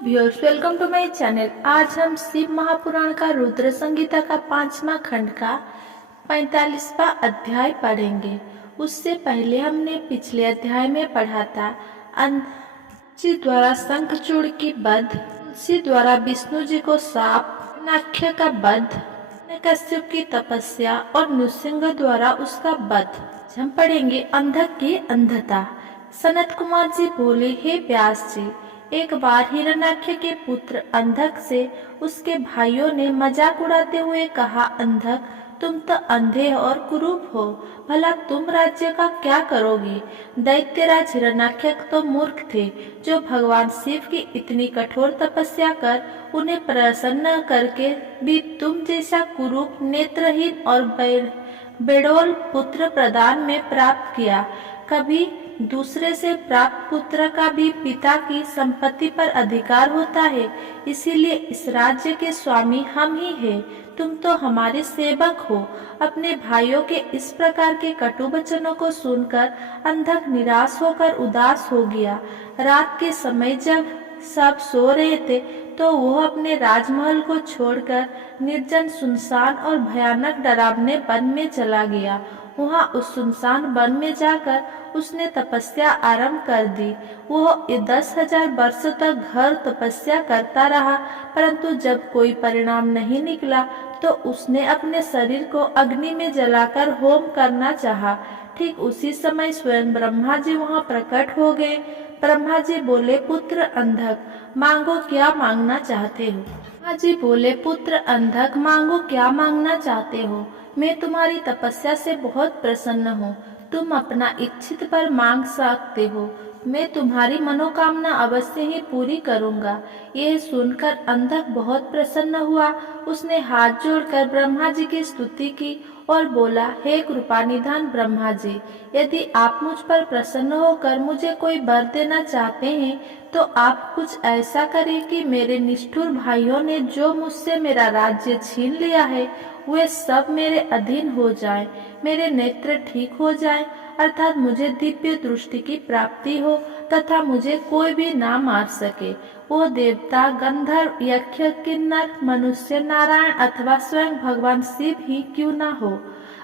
Viewers, welcome to my channel. आज हम शिव महापुराण का रुद्र संगीता का 5वां खंड का 45वां अध्याय पढ़ेंगे। उससे पहले हमने पिछले अध्याय में पढ़ा था तुलसी द्वारा शंखचूड़ की वध, तुलसी द्वारा विष्णु जी को शाप, हिरण्याक्ष का वध, हिरण्यकश्यप की तपस्या और नृसिंह द्वारा उसका वध। हम पढ़ेंगे अंधक की अंधता। सनत कुमार जी बोले, हे व्यास जी, एक बार हिरण्याक्ष के पुत्र अंधक से उसके भाइयों ने मजाक उड़ाते हुए कहा, अंधक, तुम तो अंधे और कुरूप हो, भला तुम राज्य का क्या करोगे? दैत्यराज हिरण्याक्ष तो मूर्ख थे, जो भगवान शिव की इतनी कठोर तपस्या कर उन्हें प्रसन्न करके भी तुम जैसा कुरूप, नेत्रहीन और बेडोल पुत्र प्रदान में प्राप्त किया। कभी दूसरे से प्राप्त पुत्र का भी पिता की संपत्ति पर अधिकार होता है, इसीलिए इस राज्य के स्वामी हम ही हैं। तुम तो हमारे सेवक हो। अपने भाइयों के इस प्रकार के कटु वचनों को सुनकर अंधक निराश होकर उदास हो गया। रात के समय जब सब सो रहे थे तो वह अपने राजमहल को छोड़कर निर्जन, सुनसान और भयानक डरावने वन में चला गया। वहाँ उस सुनसान वन में जाकर उसने तपस्या आरंभ कर दी। वह 10,000 वर्ष तक घर तपस्या करता रहा, परंतु जब कोई परिणाम नहीं निकला तो उसने अपने शरीर को अग्नि में जलाकर होम करना चाहा। ठीक उसी समय स्वयं ब्रह्मा जी वहाँ प्रकट हो गए। ब्रह्मा जी बोले, पुत्र अंधक, मांगो क्या मांगना चाहते हो? ब्रह्मा जी बोले, पुत्र अंधक, मांगो क्या मांगना चाहते हो? मैं तुम्हारी तपस्या से बहुत प्रसन्न हूँ। तुम अपना इच्छित पर मांग सकते हो। मैं तुम्हारी मनोकामना अवश्य ही पूरी करूँगा। यह सुनकर अंधक बहुत प्रसन्न हुआ। उसने हाथ जोड़कर ब्रह्मा जी की स्तुति की और बोला, हे कृपानिधान ब्रह्मा जी, यदि आप मुझ पर प्रसन्न होकर मुझे कोई वर देना चाहते हैं तो आप कुछ ऐसा करें कि मेरे निष्ठुर भाइयों ने जो मुझसे मेरा राज्य छीन लिया है वे सब मेरे अधीन हो जाएं, मेरे नेत्र ठीक हो जाएं, अर्थात मुझे दिव्य दृष्टि की प्राप्ति हो तथा मुझे कोई भी ना मार सके। वो देवता, गंधर्व, यक्ष, किन्नर, मनुष्य, नारायण अथवा स्वयं भगवान शिव ही क्यों ना हो।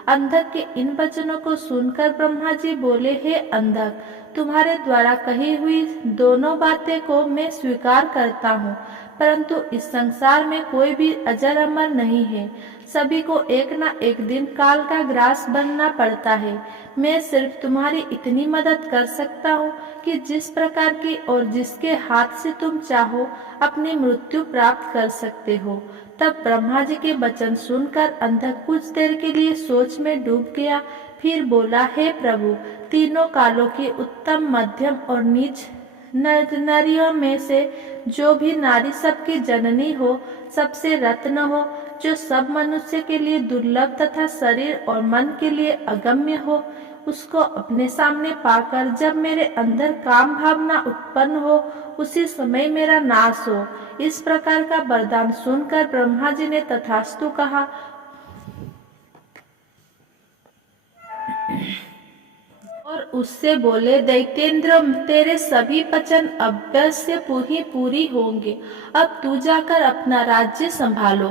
अंधक के इन वचनों को सुनकर ब्रह्मा जी बोले, हे अंधक, तुम्हारे द्वारा कही हुई दोनों बातें को मैं स्वीकार करता हूँ, परंतु इस संसार में कोई भी अजर अमर नहीं है। सभी को एक न एक दिन काल का ग्रास बनना पड़ता है। मैं सिर्फ तुम्हारी इतनी मदद कर सकता हूँ कि जिस प्रकार की और जिसके हाथ से तुम चाहो अपनी मृत्यु प्राप्त कर सकते हो। तब ब्रह्मा जी के वचन सुनकर अंधक कुछ देर के लिए सोच में डूब गया। फिर बोला, हे प्रभु, तीनों कालों की उत्तम, मध्यम और नीच नारियों में से जो भी नारी सबकी जननी हो, सबसे रत्न हो, जो सब मनुष्य के लिए दुर्लभ तथा शरीर और मन के लिए अगम्य हो, उसको अपने सामने पाकर जब मेरे अंदर काम भावना उत्पन्न हो, उसी समय मेरा नाश हो। इस प्रकार का वरदान सुनकर ब्रह्मा जी ने तथास्तु कहा और उससे बोले, दैत्येंद्र, तेरे सभी वचन अवश्य पूरी होंगे। अब तू जाकर अपना राज्य संभालो।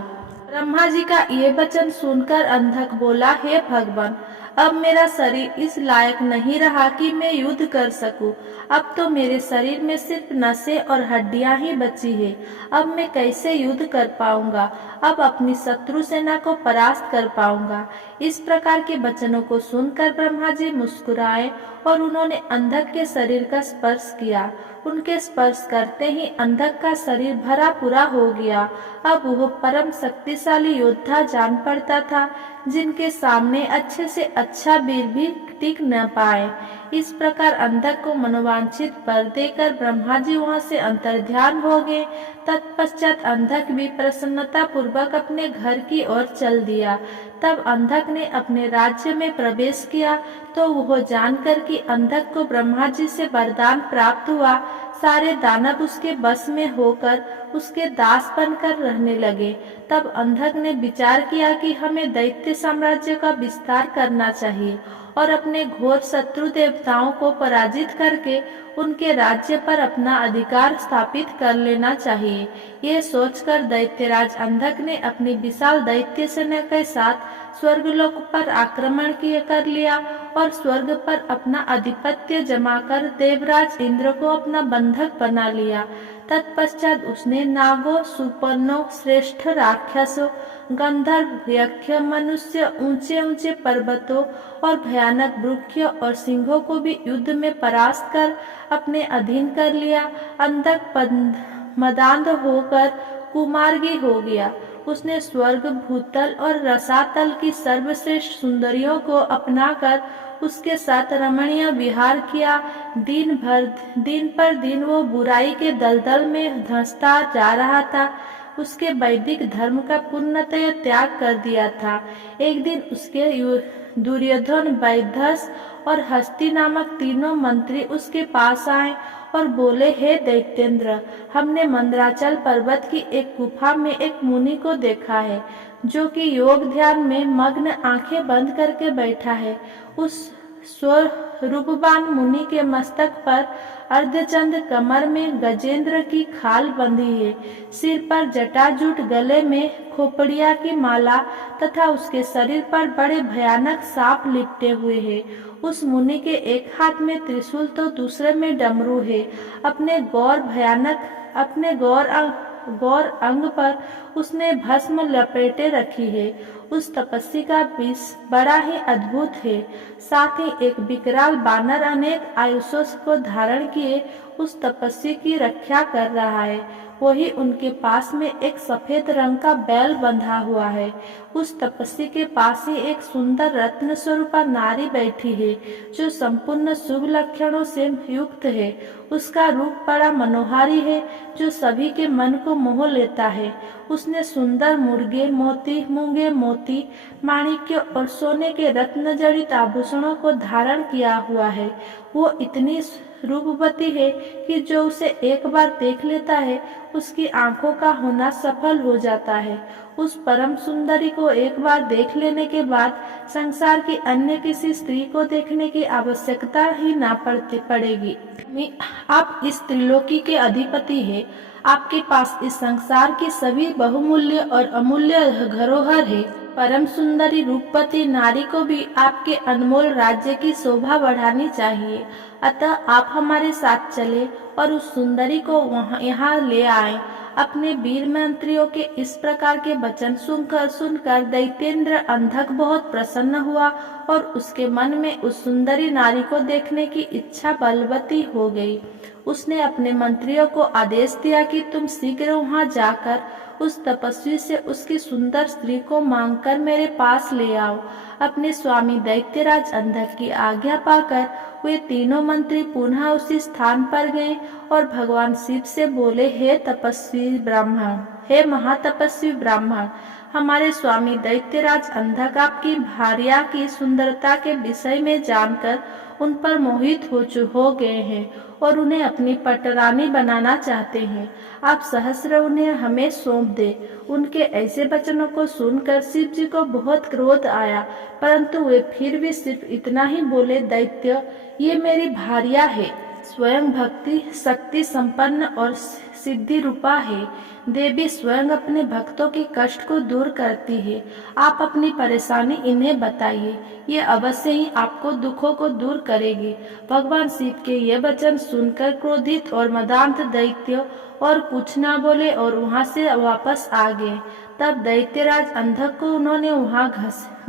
ब्रह्मा जी का ये वचन सुनकर अंधक बोला, हे भगवान, अब मेरा शरीर इस लायक नहीं रहा कि मैं युद्ध कर सकूं। अब तो मेरे शरीर में सिर्फ नसें और हड्डियां ही बची है। अब मैं कैसे युद्ध कर पाऊंगा? अब अपनी शत्रु सेना को परास्त कर पाऊंगा? इस प्रकार के वचनों को सुनकर ब्रह्मा जी मुस्कुराए और उन्होंने अंधक के शरीर का स्पर्श किया। उनके स्पर्श करते ही अंधक का शरीर भरा पूरा हो गया। अब वह परम शक्तिशाली योद्धा जान पड़ता था, जिनके सामने अच्छे से अच्छा वीर भी टिक न पाए। इस प्रकार अंधक को मनोवांछित वर देकर ब्रह्मा जी वहाँ से अंतर्ध्यान हो गए। तत्पश्चात अंधक भी प्रसन्नता पूर्वक अपने घर की ओर चल दिया। तब अंधक ने अपने राज्य में प्रवेश किया तो वह जानकर कि अंधक को ब्रह्मा जी से वरदान प्राप्त हुआ, सारे दानव उसके बस में होकर उसके दास बनकर रहने लगे। तब अंधक ने विचार किया कि हमें दैत्य साम्राज्य का विस्तार करना चाहिए और अपने घोर शत्रु देवताओं को पराजित करके उनके राज्य पर अपना अधिकार स्थापित कर लेना चाहिए। यह सोचकर दैत्यराज अंधक ने अपनी विशाल दैत्य सेना के साथ स्वर्गलोक पर आक्रमण कर लिया और स्वर्ग पर अपना आधिपत्य जमाकर देवराज इंद्र को अपना बंधक बना लिया। तत्पश्चात उसने नागों, सुपर्णों, श्रेष्ठ राक्षसों, गंधर्व, यक्ष, मनुष्य, ऊंचे ऊंचे पर्वतों और भयानक वृक्षों और सिंहों को भी युद्ध में परास्त कर अपने अधीन कर लिया। अंधक मदांध होकर कुमार्गी हो गया। उसने स्वर्ग, भूतल और रसातल की सर्वश्रेष्ठ सुंदरियों को अपनाकर उसके साथ रमणीय विहार किया। दिन पर दिन वो बुराई के दलदल में धंसता जा रहा था। उसके वैदिक धर्म का पूर्णतः त्याग कर दिया था। एक दिन उसके दुर्योधन, वैदस और हस्ती नामक तीनों मंत्री उसके पास आए और बोले, हे दैत्येंद्र, हमने मंदराचल पर्वत की एक गुफा में एक मुनि को देखा है जो कि योग ध्यान में मग्न आंखें बंद करके बैठा है। उस स्वरूपवान मुनि के मस्तक पर अर्धचंद्र, कमर में गजेंद्र की खाल बंधी है, सिर पर जटाजूट, गले में खोपड़िया की माला तथा उसके शरीर पर बड़े भयानक सांप लिपटे हुए हैं। उस मुनि के एक हाथ में त्रिशूल तो दूसरे में डमरू है। अपने गौर अंग पर उसने भस्म लपेटे रखी है। उस तपस्वी का वेश बड़ा ही अद्भुत है। साथ ही एक विकराल बानर अनेक आयुषों को धारण किए उस तपस्वी की रक्षा कर रहा है। वही उनके पास में एक सफेद रंग का बैल बंधा हुआ है। उस तपस्वी के पास ही एक सुंदर रत्न स्वरूपा नारी बैठी है जो संपूर्ण शुभ लक्षणों से युक्त है। उसका रूप बड़ा मनोहारी है जो सभी के मन को मोह लेता है। उसने सुंदर मूंगे मोती, माणिक्य और सोने के रत्न जड़ित आभूषणों को धारण किया हुआ है। वो इतनी रूपवती है कि जो उसे एक बार देख लेता है उसकी आंखों का होना सफल हो जाता है। उस परम सुंदरी को एक बार देख लेने के बाद संसार की अन्य किसी स्त्री को देखने की आवश्यकता ही ना पड़ेगी। आप इस त्रिलोकी के अधिपति हैं। आपके पास इस संसार की सभी बहुमूल्य और अमूल्य धरोहर है। परम सुंदरी रूपवती नारी को भी आपके अनमोल राज्य की शोभा बढ़ानी चाहिए। अतः आप हमारे साथ चले और उस सुंदरी को यहाँ ले आए। अपने वीर मंत्रियों के इस प्रकार के वचन सुनकर दैत्येंद्र अंधक बहुत प्रसन्न हुआ और उसके मन में उस सुंदरी नारी को देखने की इच्छा बलवती हो गई। उसने अपने मंत्रियों को आदेश दिया कि तुम शीघ्र वहां जाकर उस तपस्वी से उसकी सुंदर स्त्री को मांगकर मेरे पास ले आओ। अपने स्वामी दैत्यराज अंधक की आज्ञा पाकर वे तीनों मंत्री पुनः उसी स्थान पर गए और भगवान शिव से बोले, हे महातपस्वी ब्राह्मण, हमारे स्वामी दैत्यराज अंधक आपकी भार्या की सुंदरता के विषय में जानकर उन पर मोहित हो गए हैं और उन्हें अपनी पटरानी बनाना चाहते हैं। आप सहस्र उन्हें हमें सौंप दे। उनके ऐसे वचनों को सुनकर शिव जी को बहुत क्रोध आया, परंतु वे फिर भी सिर्फ इतना ही बोले, दैत्य, ये मेरी भार्या है, स्वयं भक्ति शक्ति संपन्न और सिद्धि रूपा है। देवी स्वयं अपने भक्तों के कष्ट को दूर करती है। आप अपनी परेशानी इन्हें बताइए, ये अवश्य ही आपको दुखों को दूर करेगी। भगवान शिव के ये वचन सुनकर क्रोधित और मदांत दैत्य और कुछ ना बोले और वहां से वापस आ गए। तब दैत्यराज अंधक को उन्होंने वहां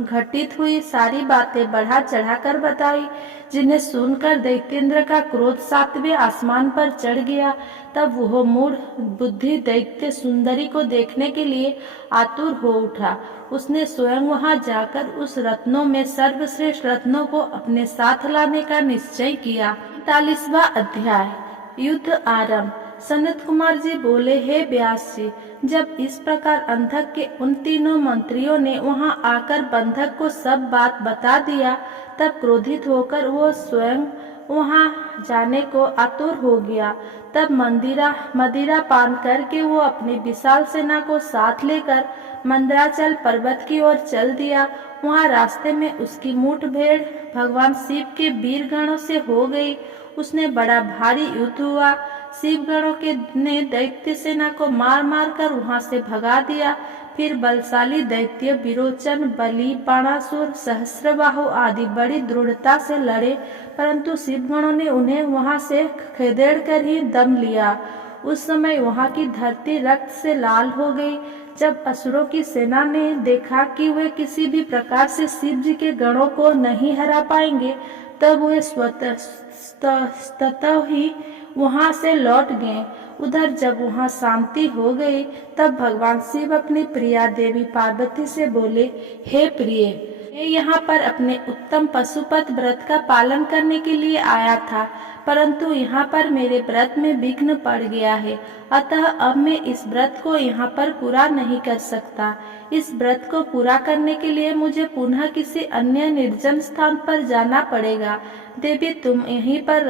घटित हुई सारी बातें बढ़ा चढ़ाकर बताई, जिन्हें सुनकर दैत्येंद्र का क्रोध सातवें आसमान पर चढ़ गया। तब वह मूढ़ बुद्धि दैत्य सुंदरी को देखने के लिए आतुर हो उठा। उसने स्वयं वहां जाकर उस रत्नों में सर्वश्रेष्ठ रत्नों को अपने साथ लाने का निश्चय किया। 45वां अध्याय, युद्ध आरंभ। सनत कुमार जी बोले, हे व्यास जी, जब इस प्रकार अंधक के उन तीनों मंत्रियों ने वहां आकर बंधक को सब बात बता दिया, तब क्रोधित होकर वो स्वयं वहां जाने को आतुर हो गया। तब मदिरा पान करके वो अपनी विशाल सेना को साथ लेकर मंदराचल पर्वत की ओर चल दिया। वहां रास्ते में उसकी मुठभेड़ भगवान शिव के वीर गणों से हो गई। उसने बड़ा भारी युद्ध हुआ। शिव गणों के ने दैत्य सेना को मार मार कर वहां से भगा दिया। फिर बलशाली दैत्य विरोचन, बलि, बाणासुर, सहस्त्रबाहु आदि बड़ी दृढ़ता से लड़े, परंतु शिवगणों ने उन्हें वहां से खदेड़ कर ही दम लिया। उस समय वहां की धरती रक्त से लाल हो गई। जब असुरों की सेना ने देखा कि वे किसी भी प्रकार से शिव जी के गणों को नहीं हरा पाएंगे, तब वे स्वतः ही वहां से लौट गए। उधर जब वहां शांति हो गई, तब भगवान शिव अपनी प्रिया देवी पार्वती से बोले, हे प्रिय, मैं यहाँ पर अपने उत्तम पशुपत व्रत का पालन करने के लिए आया था, परंतु यहाँ पर मेरे व्रत में विघ्न पड़ गया है। अतः अब मैं इस व्रत को यहाँ पर पूरा नहीं कर सकता। इस व्रत को पूरा करने के लिए मुझे पुनः किसी अन्य निर्जन स्थान पर जाना पड़ेगा। देवी, तुम यहीं पर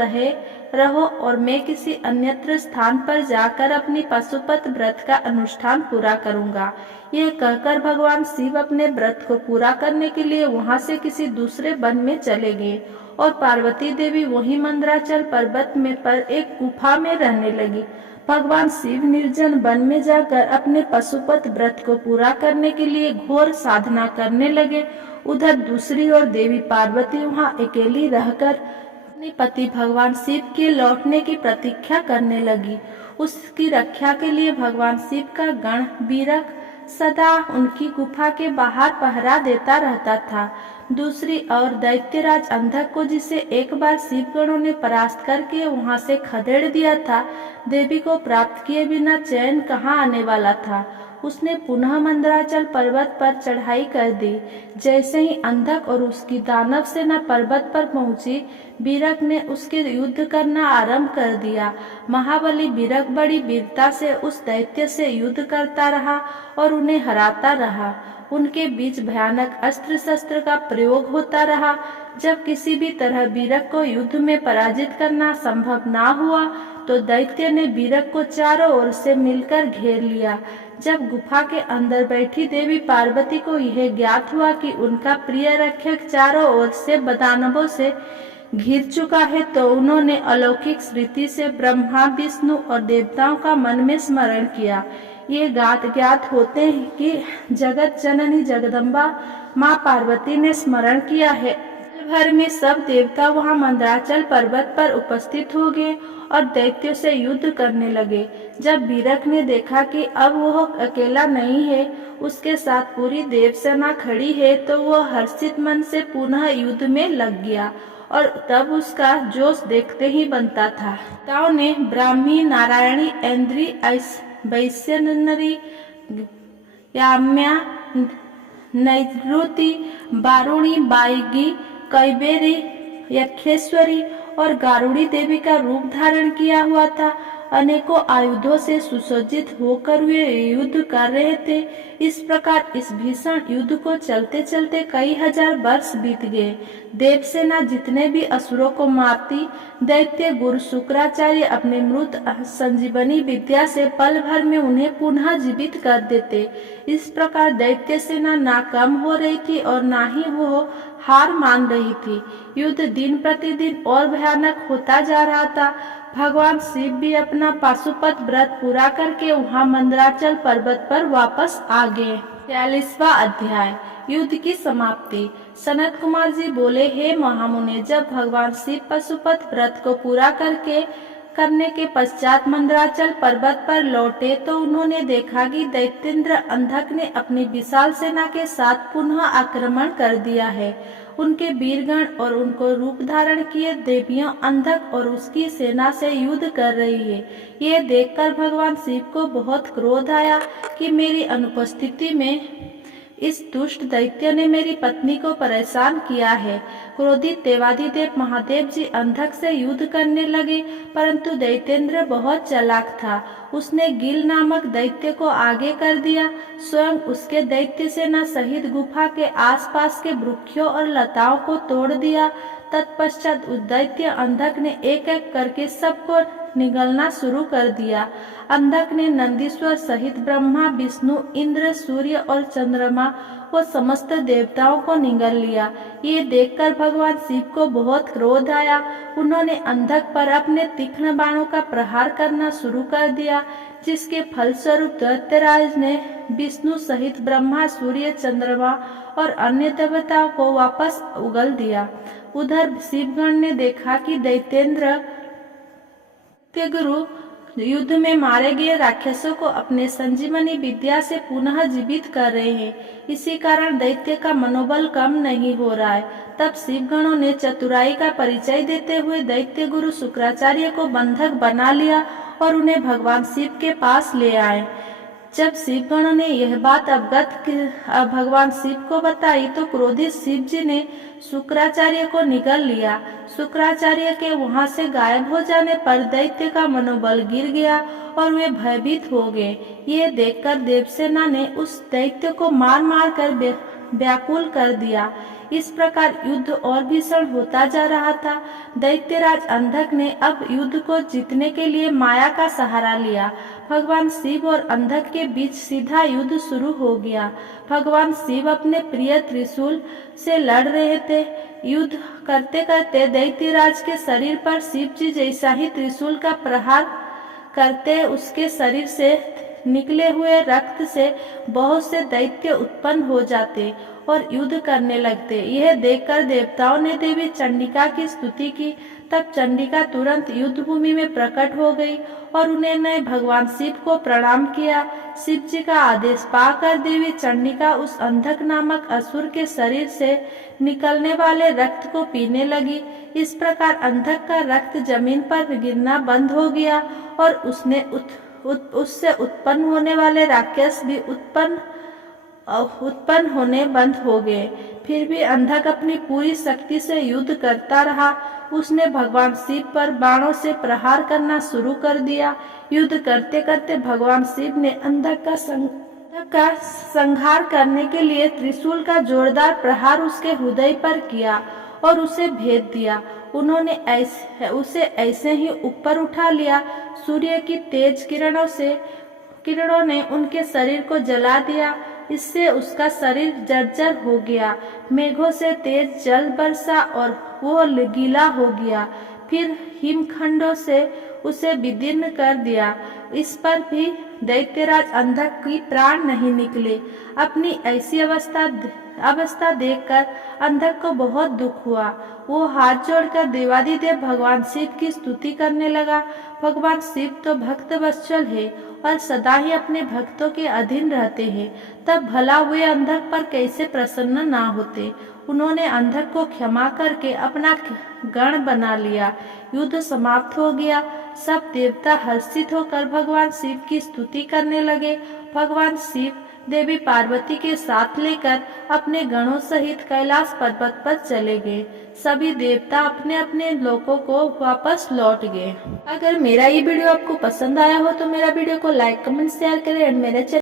रहो और मैं किसी अन्यत्र स्थान पर जाकर अपनी पशुपत व्रत का अनुष्ठान पूरा करूंगा। यह कहकर भगवान शिव अपने व्रत को पूरा करने के लिए वहां से किसी दूसरे वन में चले गए और पार्वती देवी वहीं मंदराचल पर्वत में पर एक गुफा में रहने लगी। भगवान शिव निर्जन वन में जाकर अपने पशुपत व्रत को पूरा करने के लिए घोर साधना करने लगे। उधर दूसरी ओर देवी पार्वती वहां अकेली रहकर अपने पति भगवान शिव के लौटने की प्रतीक्षा करने लगी। उसकी रक्षा के लिए भगवान शिव का गण वीरक सदा उनकी गुफा के बाहर पहरा देता रहता था। दूसरी ओर दैत्यराज अंधक को, जिसे एक बार शिवगणों ने परास्त करके वहां से खदेड़ दिया था, देवी को प्राप्त किए बिना चैन कहाँ आने वाला था। उसने पुनः मंदराचल पर्वत पर चढ़ाई कर दी। जैसे ही अंधक और उसकी दानव सेना पर्वत पर पहुंची, बीरक ने उसके युद्ध करना आरंभ कर दिया। महाबली बीरक बड़ी वीरता से उस दैत्य से युद्ध करता रहा और उन्हें हराता रहा। उनके बीच भयानक अस्त्र शस्त्र का प्रयोग होता रहा। जब किसी भी तरह बीरक को युद्ध में पराजित करना संभव ना हुआ, तो दैत्य ने बीरक को चारों ओर से मिलकर घेर लिया। जब गुफा के अंदर बैठी देवी पार्वती को यह ज्ञात हुआ कि उनका प्रिय रक्षक चारों ओर से दानवों से घिर चुका है, तो उन्होंने अलौकिक रीति से ब्रह्मा, विष्णु और देवताओं का मन में स्मरण किया। ये ज्ञात होते हैं कि जगत जननी जगदम्बा माँ पार्वती ने स्मरण किया है। भर में सब देवता वहां मंदराचल पर्वत पर उपस्थित हो गए और दैत्यों से युद्ध करने लगे। जब बीरक ने देखा कि अब वह अकेला नहीं है, उसके साथ पूरी देव सेना खड़ी है, तो वह हर्षित मन से पुनः युद्ध में लग गया और तब उसका जोश देखते ही बनता था। देवताओं ने ब्राह्मी, नारायणी, ऐन्द्री, वैश्यनरी, याम्या, नैऋति, बारुणी, बाईगी, कैबेरी, यक्षेश्वरी और गारुड़ी देवी का रूप धारण किया हुआ था। अनेकों आयुधों से सुसज्जित होकर वे युद्ध कर रहे थे। इस प्रकार इस भीषण युद्ध को चलते चलते कई हजार वर्ष बीत गए। देवसेना जितने भी असुरों को मारती, दैत्य गुरु शुक्राचार्य अपने मृत संजीवनी विद्या से पल भर में उन्हें पुनः जीवित कर देते। इस प्रकार दैत्य सेना ना कम हो रही थी और ना ही वो हार मान रही थी। युद्ध दिन प्रतिदिन और भयानक होता जा रहा था। भगवान शिव भी अपना पाशुपत व्रत पूरा करके वहां मंदराचल पर्वत पर वापस आ गए। 43वां अध्याय, युद्ध की समाप्ति। सनत कुमार जी बोले, हे महामुने, जब भगवान शिव पाशुपत व्रत को पूरा करने के पश्चात मंदराचल पर्वत पर लौटे, तो उन्होंने देखा कि दैत्येंद्र अंधक ने अपनी विशाल सेना के साथ पुनः आक्रमण कर दिया है। उनके वीरगण और उनको रूप धारण किए देवियों अंधक और उसकी सेना से युद्ध कर रही है। ये देखकर भगवान शिव को बहुत क्रोध आया कि मेरी अनुपस्थिति में इस दुष्ट दैत्य ने मेरी पत्नी को परेशान किया है। क्रोधित देवाधिदेव महादेव जी अंधक से युद्ध करने लगे, परंतु दैत्येंद्र बहुत चालाक था। उसने गिल नामक दैत्य को आगे कर दिया। स्वयं उसके दैत्य सेना सहित गुफा के आसपास के वृक्षों और लताओं को तोड़ दिया तत्पश्चात उस दैत्य अंधक ने एक एक करके सबको निगलना शुरू कर दिया। अंधक ने नंदीश्वर सहित ब्रह्मा, विष्णु, इंद्र, सूर्य और चंद्रमा वो समस्त देवताओं को निगल लिया। ये देखकर भगवान शिव को बहुत क्रोध आया। उन्होंने अंधक पर अपने तीक्ष्ण बाणों का प्रहार करना शुरू कर दिया, जिसके फलस्वरूप दैत्यराज ने विष्णु सहित ब्रह्मा, सूर्य, चंद्रमा और अन्य देवताओं को वापस उगल दिया। उधर शिवगण ने देखा कि दैत्येंद्र गुरु युद्ध में मारे गए राक्षसों को अपने संजीवनी विद्या से पुनः जीवित कर रहे हैं। इसी कारण दैत्य का मनोबल कम नहीं हो रहा है। तब शिवगणों ने चतुराई का परिचय देते हुए दैत्य गुरु शुक्राचार्य को बंधक बना लिया और उन्हें भगवान शिव के पास ले आए। जब शिवगणों ने यह बात भगवान शिव को बताई तो क्रोधित शिव जी ने शुक्राचार्य को निगल लिया। शुक्राचार्य के वहां से गायब हो जाने पर दैत्य का मनोबल गिर गया और वे भयभीत हो गए। ये देखकर देवसेना ने उस दैत्य को मार मार कर व्याकुल कर दिया। इस प्रकार युद्ध और भीषण होता जा रहा था। दैत्यराज अंधक ने अब युद्ध को जीतने के लिए माया का सहारा लिया। भगवान शिव और अंधक के बीच सीधा युद्ध शुरू हो गया। भगवान शिव अपने प्रिय त्रिशूल से लड़ रहे थे। युद्ध करते करते दैत्यराज के शरीर पर शिव जी जैसा ही त्रिशूल का प्रहार करते उसके शरीर से निकले हुए रक्त से बहुत से दैत्य उत्पन्न हो जाते और युद्ध करने लगते। यह देखकर देवताओं ने देवी चंडिका की स्तुति की। तब चंडिका तुरंत युद्ध भूमि में प्रकट हो गई और उन्होंने भगवान शिव को प्रणाम किया। शिव जी का आदेश पाकर देवी चंडिका उस अंधक नामक असुर के शरीर से निकलने वाले रक्त को पीने लगी। इस प्रकार अंधक का रक्त जमीन पर गिरना बंद हो गया और उससे उत्पन्न होने वाले राक्षस भी उत्पन्न होने बंद हो गए। फिर भी अंधक अपनी पूरी शक्ति से युद्ध करता रहा। उसने भगवान शिव पर बाणों से प्रहार करना शुरू कर दिया। युद्ध करते करते भगवान शिव ने अंधक का संहार करने के लिए त्रिशूल का जोरदार प्रहार उसके हृदय पर किया और उसे भेद दिया। उन्होंने उसे ऐसे ही ऊपर उठा लिया। सूर्य की तेज किरणों ने उनके शरीर को जला दिया। इससे उसका शरीर जर्जर हो गया। मेघों से तेज जल बरसा और वो गीला हो गया। फिर हिमखंडों से उसे विदीर्ण कर दिया। इस पर भी दैत्यराज अंधक की प्राण नहीं निकले। अपनी ऐसी अवस्था देखकर अंधक को बहुत दुख हुआ। वो हाथ जोड़कर देवादिदेव भगवान शिव की स्तुति करने लगा। भगवान शिव तो भक्त वत्सल है और सदा ही अपने भक्तों के अधीन रहते हैं। तब भला वे अंधक पर कैसे प्रसन्न ना होते। उन्होंने अंधक को क्षमा करके अपना गण बना लिया। युद्ध समाप्त हो गया। सब देवता हर्षित होकर भगवान शिव की स्तुति करने लगे। भगवान शिव देवी पार्वती के साथ लेकर अपने गणों सहित कैलाश पर्वत पर चले गए। सभी देवता अपने अपने लोकों को वापस लौट गए। अगर मेरा ये वीडियो आपको पसंद आया हो तो मेरा वीडियो को लाइक, कमेंट, शेयर करें और मेरे चैनल